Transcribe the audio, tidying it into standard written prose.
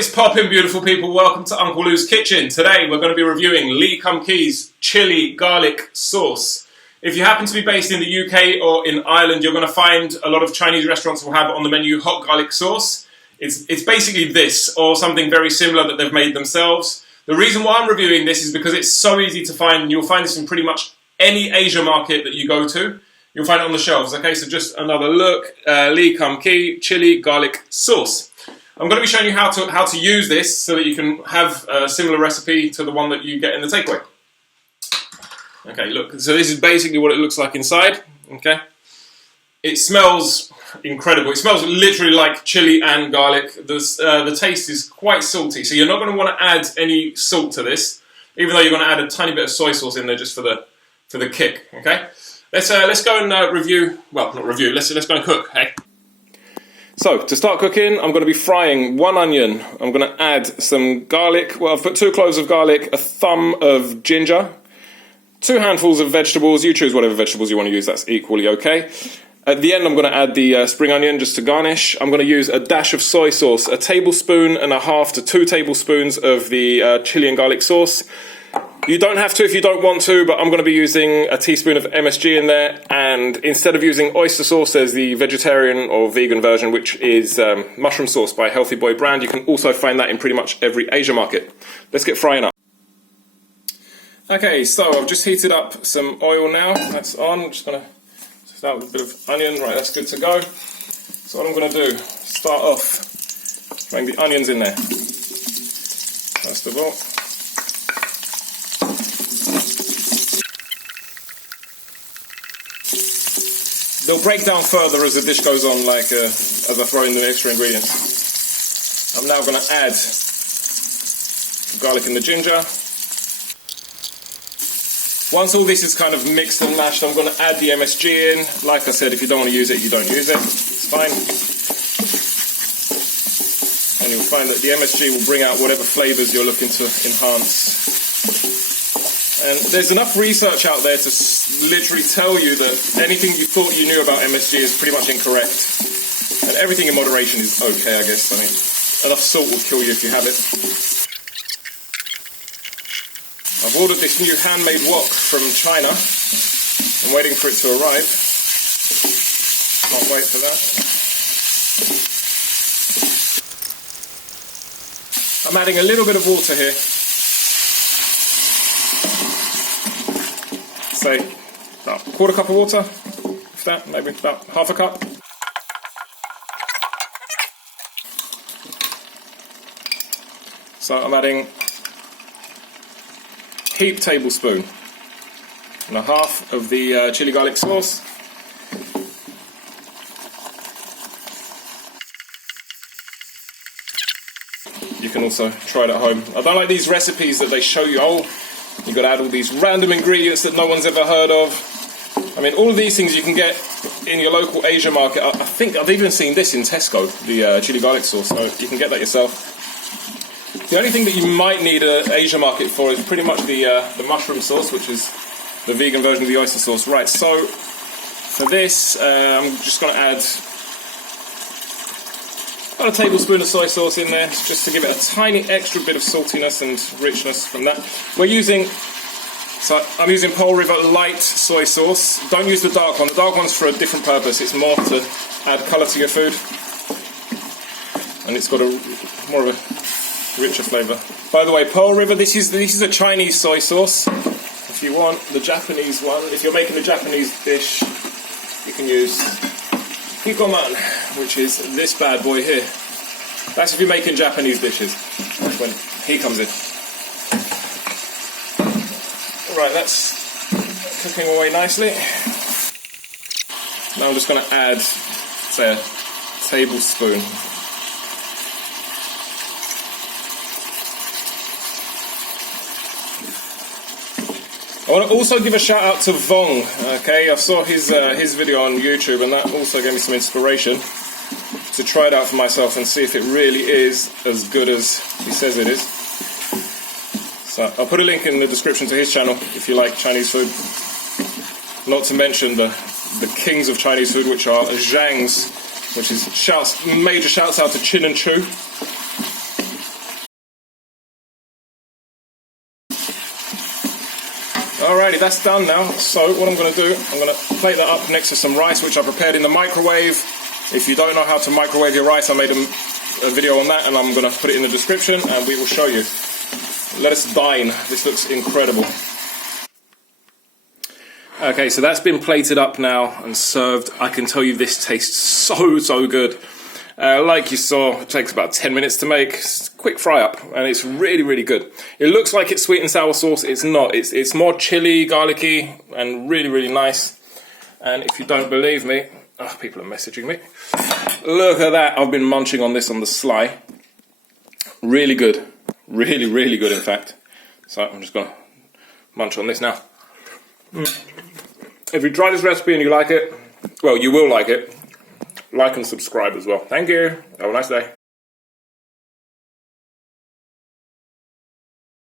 is poppin', beautiful people? Welcome to Uncle Lou's Kitchen. Today we're going to be reviewing Kum Kee's chili garlic sauce. If you happen to be based in the UK or in Ireland, you're going to find a lot of Chinese restaurants will have on the menu hot garlic sauce. It's basically this or something very similar that they've made themselves. The reason why I'm reviewing this is because it's so easy to find, and you'll find this in pretty much any Asia market that you go to. You'll find it on the shelves. Okay, so just another look. Kum Kee chili garlic sauce. I'm going to be showing you how to use this so that you can have a similar recipe to the one that you get in the takeaway. Okay, look. So this is basically what it looks like inside. Okay, it smells incredible. It smells literally like chili and garlic. The taste is quite salty, so you're not going to want to add any salt to this, even though you're going to add a tiny bit of soy sauce in there just for the kick. Okay, let's go and review. Well, not review. Let's go and cook. Hey. So, to start cooking, I'm going to be frying one onion. I'm going to add some garlic. Well, I've put 2 cloves of garlic, a thumb of ginger, 2 handfuls of vegetables. You choose whatever vegetables you want to use, that's equally okay. At the end, I'm going to add the spring onion just to garnish. I'm going to use a dash of soy sauce, 1.5 tablespoons to 2 tablespoons of the chili and garlic sauce. You don't have to if you don't want to, but I'm going to be using a teaspoon of MSG in there, and instead of using oyster sauce, there's the vegetarian or vegan version, which is mushroom sauce by Healthy Boy brand. You can also find that in pretty much every Asia market. Let's get frying up. Okay, so I've just heated up some oil now. That's on. I'm just going to start with a bit of onion. Right, that's good to go. So what I'm going to do, start off throwing the onions in there. First of all. They'll break down further as the dish goes on, like as I throw in the extra ingredients. I'm now going to add the garlic and the ginger. Once all this is kind of mixed and mashed, I'm going to add the MSG in. Like I said, if you don't want to use it, you don't use it. It's fine. And you'll find that the MSG will bring out whatever flavours you're looking to enhance. And there's enough research out there to literally tell you that anything you thought you knew about MSG is pretty much incorrect. And everything in moderation is okay, I guess. I mean, enough salt will kill you if you have it. I've ordered this new handmade wok from China. I'm waiting for it to arrive. Can't wait for that. I'm adding a little bit of water here. Say about 1/4 cup of water, if that, maybe about 1/2 cup. So I'm adding 1/2 tablespoon and 1/2 of the chili garlic sauce. You can also try it at home. I don't like these recipes that they show you, oh, you've got to add all these random ingredients that no one's ever heard of. I mean, all of these things you can get in your local Asia market. I think I've even seen this in Tesco, the chili garlic sauce, so you can get that yourself. The only thing that you might need an Asia market for is pretty much the mushroom sauce, which is the vegan version of the oyster sauce. Right, so for this, I'm just going to add about 1 tablespoon of soy sauce in there, just to give it a tiny extra bit of saltiness and richness from that. I'm using Pearl River light soy sauce. Don't use the dark one. The dark one's for a different purpose. It's more to add colour to your food, and it's got more of a richer flavour. By the way, Pearl River, this is a Chinese soy sauce. If you want the Japanese one, if you're making a Japanese dish, you can use Kikoman, which is this bad boy here. That's if you're making Japanese dishes. That's when he comes in. Right, that's cooking away nicely. Now I'm just going to add, say, 1 tablespoon. I want to also give a shout out to Vong. Okay, I saw his video on YouTube, and that also gave me some inspiration to try it out for myself and see if it really is as good as he says it is. So I'll put a link in the description to his channel if you like Chinese food. Not to mention the kings of Chinese food, which are Zhang's, which is major shouts out to Chin and Chu. that's done now. So what I'm going to do, I'm going to plate that up next to some rice, which I prepared in the microwave. If you don't know how to microwave your rice, I made a video on that, and I'm going to put it in the description, and we will show you. Let us dine. This looks incredible. Okay, so that's been plated up now and served. I can tell you this tastes so good. Like you saw, it takes about 10 minutes to make. It's a quick fry up, and it's really good. It looks like it's sweet and sour sauce. It's not. It's more chili, garlicky, and really nice. And if you don't believe me, oh, people are messaging me. Look at that. I've been munching on this on the sly. Really good. Really good, in fact. So I'm just going to munch on this now. If you try this recipe and you like it, well, you will like it. Like and subscribe as well. Thank you. Have a nice day.